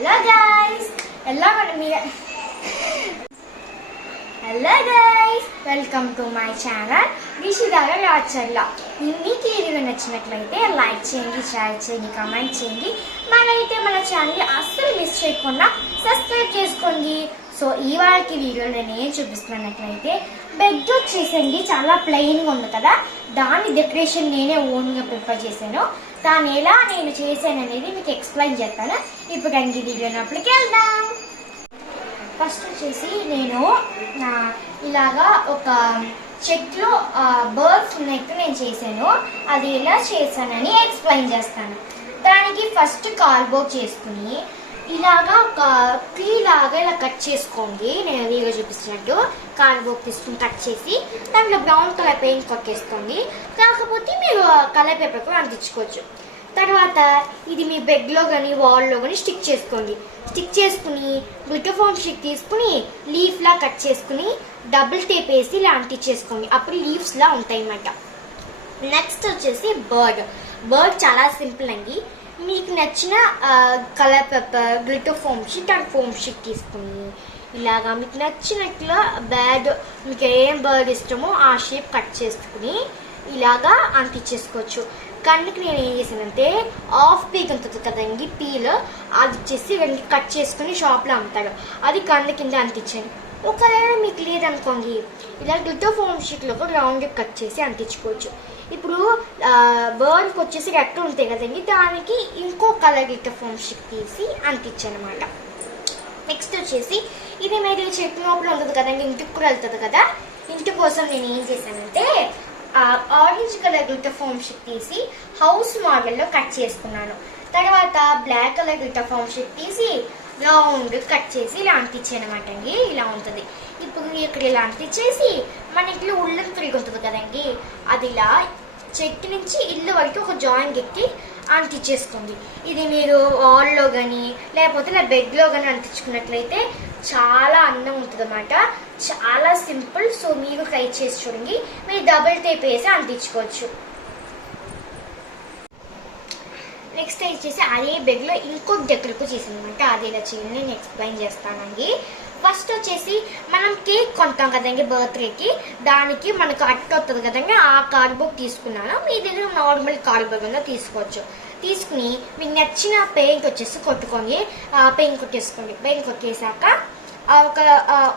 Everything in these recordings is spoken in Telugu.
Hello guys welcome to my channel Rishidhara Racharla. మీకు ఈ వీడియో నచ్చినట్లయితే లైక్ చేయండి, షేర్ చేయండి, కామెంట్ చేయండి. మన ఛానల్ని అస్సలు మిస్ చేయకుండా సబ్స్క్రైబ్ చేసుకోండి. సో ఈ వారికి వీడియోలో నేను ఏం చూపిస్తున్నట్లయితే బెడ్ వచ్చేసండి చాలా ప్లెయిన్గా ఉంది కదా, దాని డెకరేషన్ నేనే ఓన్గా ప్రిపేర్ చేశాను. దాన్ని ఎలా నేను చేశాను అనేది మీకు ఎక్స్ప్లెయిన్ చేస్తాను. ఇప్పుడు రండి వీడియోనప్పటికి వెళ్దాం. ఫస్ట్ వచ్చేసి నేను ఇలాగా ఒక చెట్లో బర్డ్స్ ఉన్నట్టు నేను చేశాను. అది ఎలా చేశానని ఎక్స్ప్లెయిన్ చేస్తాను. దానికి ఫస్ట్ కార్డ్బోర్డ్ చేసుకుని ఇలాగా ఒక ట్రీ లాగా ఇలా కట్ చేసుకోండి. నేను వీడియో చూపిస్తున్నట్టు కార్డ్బోర్డ్ తీసుకుని కట్ చేసి దాంట్లో బ్రౌన్ కలర్ పెయింట్ కొట్టేసుకోండి. కాకపోతే మీరు కలర్ పేపర్ కూడా అంటించుకోవచ్చు. తర్వాత ఇది మీ బెడ్లో కానీ వాల్లో కానీ స్టిక్ చేసుకోండి. స్టిక్ చేసుకుని గ్లిటర్ ఫామ్ స్టిక్ తీసుకుని లీఫ్లా కట్ చేసుకుని డబుల్ టేప్ వేసి ఇలా అంటించేసుకోండి. అప్పుడు లీవ్స్లా ఉంటాయి అన్నమాట. నెక్స్ట్ వచ్చేసి బర్డ్ చాలా సింపుల్ అండి. మీకు నచ్చిన colour paper, glitter foam sheet and foam sheet తీసుకుని ఇలాగా మీకు నచ్చినట్లు మీకు ఏం బర్డ్ ఇష్టమో ఆ షేప్ కట్ చేసుకుని ఇలాగా అంటించేసుకోవచ్చు. కన్నుకి నేను ఏం చేశానంటే హాఫ్ పీక్ ఉంటుంది కదండి, పీల్ అది వచ్చేసి రెండు కట్ చేసుకుని షాప్లో అమ్ముతాడు, అది కన్ను కింద అంటించాను. ఒకవేళ మీకు లేదనుకోండి ఇలా గ్లిటర్ ఫోమ్ షీట్లో రౌండ్ కట్ చేసి అంటించుకోవచ్చు. ఇప్పుడు బర్డ్కి వచ్చేసి రెక్కలు ఉంటాయి కదండి, దానికి ఇంకో కలర్ గ్లిటర్ ఫోమ్ షీట్ తీసి అంటించాను అనమాట. నెక్స్ట్ వచ్చేసి ఇది మీరు చెట్టు లోపల ఉంటుంది కదండి, ఇంటికి కూడా వెళ్తుంది కదా, ఇంటి కోసం నేను ఏం చేశానంటే orange colour glitter foam sheet తీసి హౌస్ మోడల్లో కట్ చేసుకున్నాను. తర్వాత black colour glitter foam sheet తీసి రౌండ్ కట్ చేసి ఇలా అంటించాను అనమాట అండి. ఇలా ఉంటుంది. ఇప్పుడు ఇక్కడ ఇలా అంటించేసి మన ఇంట్లో ఉళ్ళం తిరిగి ఉంటుంది కదండి, అది ఇలా చెట్టు నుంచి ఇల్లు వరకు ఒక జాయింట్ ఎక్కి అంటించేసుకోండి. ఇది మీరు వాల్లో కానీ లేకపోతే నా బెడ్లో కానీ అంటించుకున్నట్లయితే చాలా అందం ఉంటుంది అన్నమాట. చాలా సింపుల్. సో మీరు ట్రై చేసి చూడండి. మీరు డబుల్ టేప్ వేసి అంటించుకోవచ్చు. నెక్స్ట్ వచ్చేసి అదే బెడ్లో ఇంకొక డెకరేట్ చేసాను అనమాట. అది ఇలా చేయండి, నేను ఎక్స్ప్లెయిన్ చేస్తానండి. ఫస్ట్ వచ్చేసి మనం కేక్ కొంటాం కదండి బర్త్డేకి, దానికి మనకు అట్ట వస్తుంది కదండి, ఆ కార్డ్బోర్డ్ తీసుకున్నాను. మీ దగ్గర నార్మల్ కార్డ్బోర్డ్ ఉందో తీసుకోవచ్చు. తీసుకుని మీకు నచ్చిన పెయింట్ వచ్చేసి కొట్టుకొని పెయింట్ కొట్టేసుకోండి. పెయింట్ కొట్టేసాక ఒక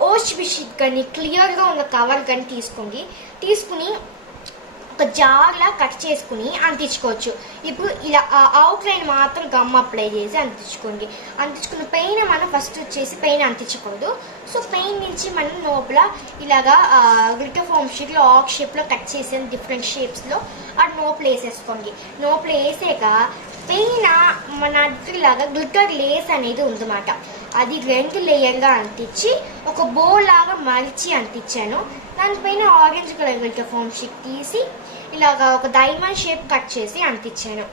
ఓషిబి షీట్ కానీ క్లియర్గా ఉన్న కవర్ కానీ తీసుకుని ఒక జార్లా కట్ చేసుకుని అంటించుకోవచ్చు. ఇప్పుడు ఇలా అవుట్లైన్ మాత్రం గమ్ అప్లై చేసి అంటించుకోండి. అంటించుకున్న పెయిన్ మనం ఫస్ట్ వచ్చేసి పెయిన్ అంటించకూడదు. సో పెయిన్ నుంచి మనం లోపల ఇలాగా గ్లిటర్ ఫోమ్ షీట్లో ఆక్ షేప్లో కట్ చేసాను, డిఫరెంట్ షేప్స్లో అది లోపల వేసేసుకోండి. లోపల వేసాక పెయిన్ మన ఇలాగా గ్లిటర్ లేస్ అనేది ఉందన్నమాట, అది 2 లేయర్గా అంటించి ఒక బో లాగా మలిచి అంటించాను. దానిపైన orange colour glitter foam sheet తీసి ఇలాగా ఒక డైమండ్ షేప్ కట్ చేసి అంటించాను.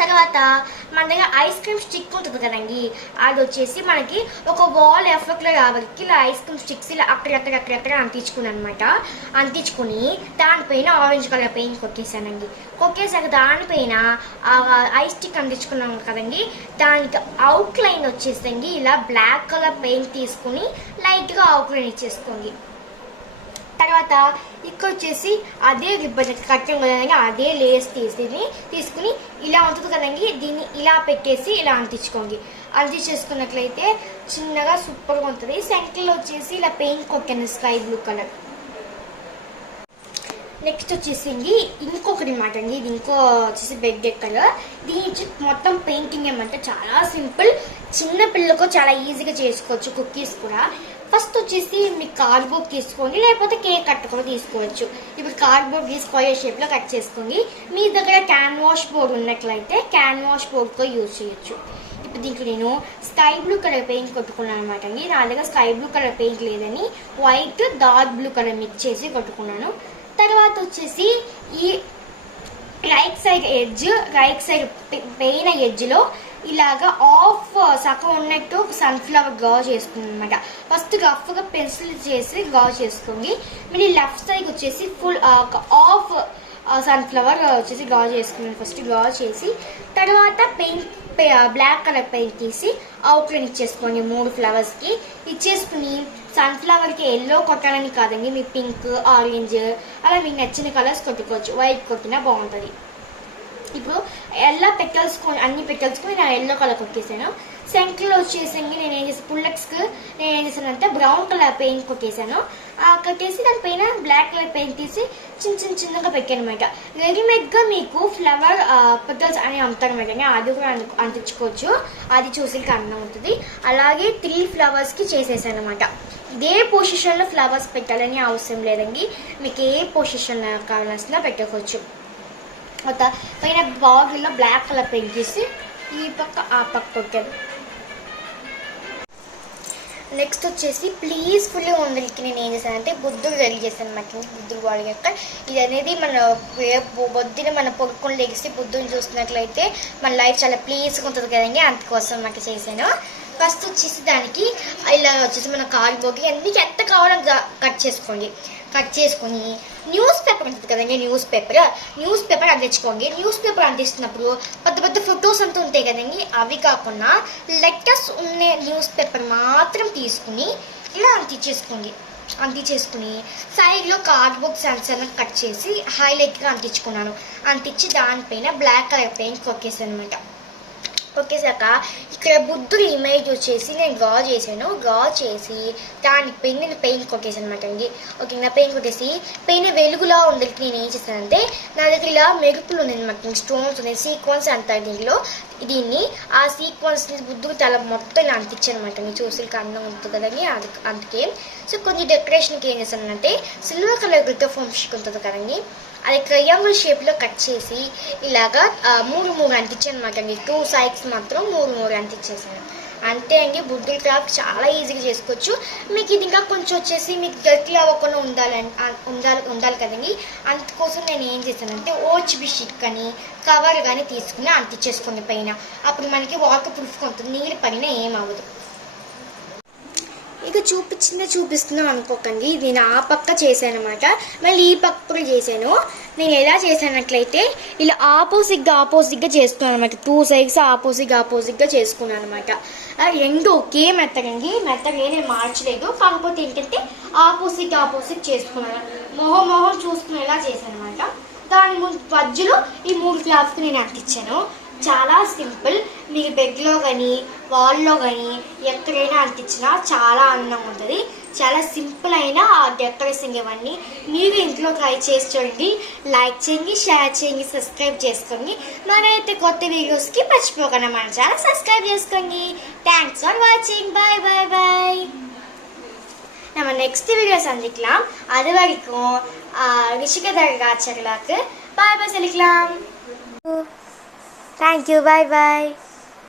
తర్వాత మన దగ్గర ఐస్ క్రీమ్ స్టిక్ ఉంటుంది కదండి, అది వచ్చేసి మనకి ఒక వాల్ ఎఫెక్ట్లో కాబట్టి ఇలా ఐస్ క్రీమ్ స్టిక్స్ ఇలా అక్కడెక్కడ అంటించుకున్నాను అనమాట. అంటించుకుని దానిపైన ఆరెంజ్ కలర్ పెయింట్ కొట్టేసానండి. కొట్టేసాక దానిపైన ఐస్ స్టిక్ అంటించుకున్నాం కదండి, దానికి అవుట్లైన్ వచ్చేసండి ఇలా బ్లాక్ కలర్ పెయింట్ తీసుకుని లైట్గా అవుట్లైన్ ఇచ్చేసుకోండి. తర్వాత ఇక్కడ వచ్చేసి అదే రిబ్బన్ కట్టింగ్ కదండి, అదే లేస్ తీసుకుని ఇలా ఉంటుంది కదండి, దీన్ని ఇలా పెట్టేసి ఇలా అంటించుకోండి. అంటించేసుకున్నట్లయితే చిన్నగా సూపర్గా ఉంటుంది. సెంటర్లో వచ్చేసి ఇలా పెయింట్ కొట్టాను స్కై బ్లూ కలర్. నెక్స్ట్ వచ్చేసింది ఇంకొకటి అనమాట అండి, ఇది ఇంకో వచ్చేసి బెడ్ కలర్. దీని మొత్తం పెయింటింగ్ ఏమంటే చాలా సింపుల్, చిన్న పిల్లలకు చాలా ఈజీగా చేసుకోవచ్చు. కుకీస్ కూడా ఫస్ట్ వచ్చేసి మీకు కార్డ్బోర్డ్ తీసుకోండి, లేకపోతే కేక్ కట్ట కూడా తీసుకోవచ్చు. ఇప్పుడు కార్డ్బోర్డ్ స్క్వేర్ షేప్లో కట్ చేసుకోండి. మీ దగ్గర క్యాన్వాష్ బోర్డ్ ఉన్నట్లయితే క్యాన్వాష్ బోర్డ్తో యూజ్ చేయొచ్చు. ఇప్పుడు దీంట్లో నేను స్కై బ్లూ కలర్ పెయింట్ కొట్టుకున్నాను అనమాట అండి. నా దగ్గర స్కై బ్లూ కలర్ పెయింట్ లేదని white dark blue colour mix చేసి కొట్టుకున్నాను. తర్వాత వచ్చేసి ఈ రైట్ సైడ్ పైన ఎడ్జ్లో ఇలాగా ఆఫ్ సగం ఉన్నట్టు సన్ఫ్లవర్ డ్రా చేసుకున్నాను అనమాట. ఫస్ట్ రఫ్గా పెన్సిల్ చేసి డ్రా చేసుకోండి. మీరు లెఫ్ట్ సైడ్ వచ్చేసి ఫుల్ ఆఫ్ సన్ఫ్లవర్ వచ్చేసి డ్రా చేసుకున్నాను. ఫస్ట్ డ్రా చేసి తర్వాత పెయింట్ బ్లాక్ కలర్ పెయింట్ తీసి అవుట్లైన్ ఇచ్చేసుకోండి 3 ఫ్లవర్స్కి. ఇచ్చేసుకుని సన్ఫ్లవర్కి ఎల్లో కొట్టాలని కాదండి, మీ పింక్, ఆరెంజ్ అలా మీకు నచ్చిన కలర్స్ కొట్టుకోవచ్చు. వైట్ కొట్టినా బాగుంటుంది. ఇప్పుడు ఎల్లో పెటల్స్కొని అన్ని పెటల్స్కి నేను ఎల్లో కలర్ కొట్టేసాను. సెంటర్లో వచ్చేసి నేను ఏం చేసాను, పుల్లక్స్కి నేను ఏం చేశానంటే బ్రౌన్ కలర్ పెయింట్ కొట్టేసాను. కట్టేసి దానిపైన బ్లాక్ కలర్ పెయింట్ తీసి చిన్నగా పెట్టాను అనమాట. రెడీమేడ్గా మీకు ఫ్లవర్ పెటల్స్ అని అమ్ముతారు అనమాట, అది కూడా అంటించుకోవచ్చు. అది చూసి అందం ఉంటుంది. అలాగే 3 ఫ్లవర్స్కి చేసేసాను అనమాట. ఇదే పొజిషన్లో ఫ్లవర్స్ పెట్టాలని అవసరం లేదండి, మీకు ఏ పొజిషన్లో కావాల్సిన పెట్టుకోవచ్చు. పైన బాటిల్లో బ్లాక్ కలర్ పెయింట్ చేసి ఈ పక్క ఆ పక్క కొట్టాను. నెక్స్ట్ వచ్చేసి ప్లీజ్ఫుల్లీ ఉండలికి నేను ఏం చేశానంటే బుద్ధుడు రెడీ చేశాను అనమాట. బుద్ధుడు బాడీ యొక్క ఇది అనేది మన బొద్దున మన పొడుకొని లెగిసి బుద్ధుని చూస్తున్నట్లయితే మన లైఫ్ చాలా ప్లీజ్గా ఉంటుంది కదండి, అందుకోసం నాకు చేశాను. ఫస్ట్ వచ్చేసి దానికి ఇలా వచ్చేసి మన కార్డ్బోర్డ్కి మీకు ఎంత కావాలో కట్ చేసుకోండి. కట్ చేసుకొని న్యూస్ పేపర్ ఉంటుంది కదండి, న్యూస్ పేపర్ అందించుకోండి. న్యూస్ పేపర్ అందిస్తున్నప్పుడు పెద్ద ఫొటోస్ అంతా ఉంటాయి కదండి, అవి కాకుండా లెటర్స్ ఉన్న న్యూస్ పేపర్ మాత్రం తీసుకుని ఇలా అంటించేసుకుని సైడ్లో కార్డ్బోర్డ్ సెన్సర్ కట్ చేసి హైలైట్గా అంటించుకున్నాను. అంటించి దానిపైన బ్లాక్ కలర్ పెయింట్ కొట్టేసాను అనమాట. కొట్టేసాక ఇక్కడ బుద్ధుడి ఇమేజ్ వచ్చేసి నేను డ్రా చేసి దానిపైన నేను పెయింట్ కొట్టేసాను అనమాట అండి. ఓకే, నా పెయింట్ కొట్టేసి పైన వెలుగులా ఉండేది నేను ఏం చేశానంటే నా దగ్గర ఇలా మెరుపులు ఉన్నాయి అనమాట, స్టోన్స్ ఉన్నాయి, సీక్వెన్స్ అంటారు దీన్ని. ఆ సీక్వెన్స్ని బుద్ధుడు తల మొత్తం ఇలా అంటించాను అనమాట. మీ చూసి అందం ఉంటుంది కదండి, అందుకే. సో కొంచెం డెకరేషన్కి ఏం చేశానంటే silver colour glitter foam sheet ఉంటుంది కదండి, అది ట్రయాంగిల్ షేప్లో కట్ చేసి ఇలాగా 3 అంటించాను అనమాట. మీకు 2 సైడ్స్ మాత్రం 3 అంటించేసాను. అంతే అండి, బుద్ధుడి క్రాఫ్ట్ చాలా ఈజీగా చేసుకోవచ్చు. మీకు ఇది ఇంకా కొంచెం వచ్చేసి మీకు గట్టి అవ్వకుండా ఉండాలి కదండి, అందుకోసం నేను ఏం చేశానంటే ఓహెచ్బి షీట్ కానీ కవర్ కానీ తీసుకుని అంటించేసుకోండి పైన. అప్పుడు మనకి వాటర్ ప్రూఫ్గా ఉంటుంది, నీళ్ళు పడినా ఏమవ్వదు. ఇక చూపిస్తున్నాం అనుకోకండి, నేను ఆ పక్క చేశాను అనమాట, మళ్ళీ ఈ పక్క కూడా చేశాను. నేను ఎలా చేశానట్లయితే ఇలా ఆపోజిట్గా చేసుకున్నాను అనమాట. 2 సైడ్స్ ఆపోజిట్గా చేసుకున్నాను అనమాట. రెండు ఒకే మెత్తడ్ నేను మార్చలేదు, కాకపోతే ఏంటంటే ఆపోజిట్ చేసుకున్నాను. మొహం చూసుకునేలా చేశాను అనమాట. దాని మధ్యలో ఈ 3 క్లాత్స్ నేను అంటించాను. చాలా సింపుల్, మీరు బెడ్లో కానీ వాల్లో కానీ ఎక్కడైనా అంటించినా చాలా అందంగా ఉంటుంది. చాలా సింపుల్ అయిన ఆ డెకరేషన్ ఇవన్నీ మీరు ఇంట్లో ట్రై చేసి చూడండి. లైక్ చేయండి, షేర్ చేయండి, సబ్స్క్రైబ్ చేసుకోండి. మరైతే కొత్త వీడియోస్కి మర్చిపోకుండా మన ఛానల్ సబ్స్క్రైబ్ చేసుకోండి. Thanks for watching. பாய். நம்ம நெக்ஸ்ட் வீடியோ சந்திக்கலாம். அது வரைக்கும் ரிஷிகதர் காட்சர்களுக்கு பாய் சொல்லிக்கலாம். Thank you. Bye.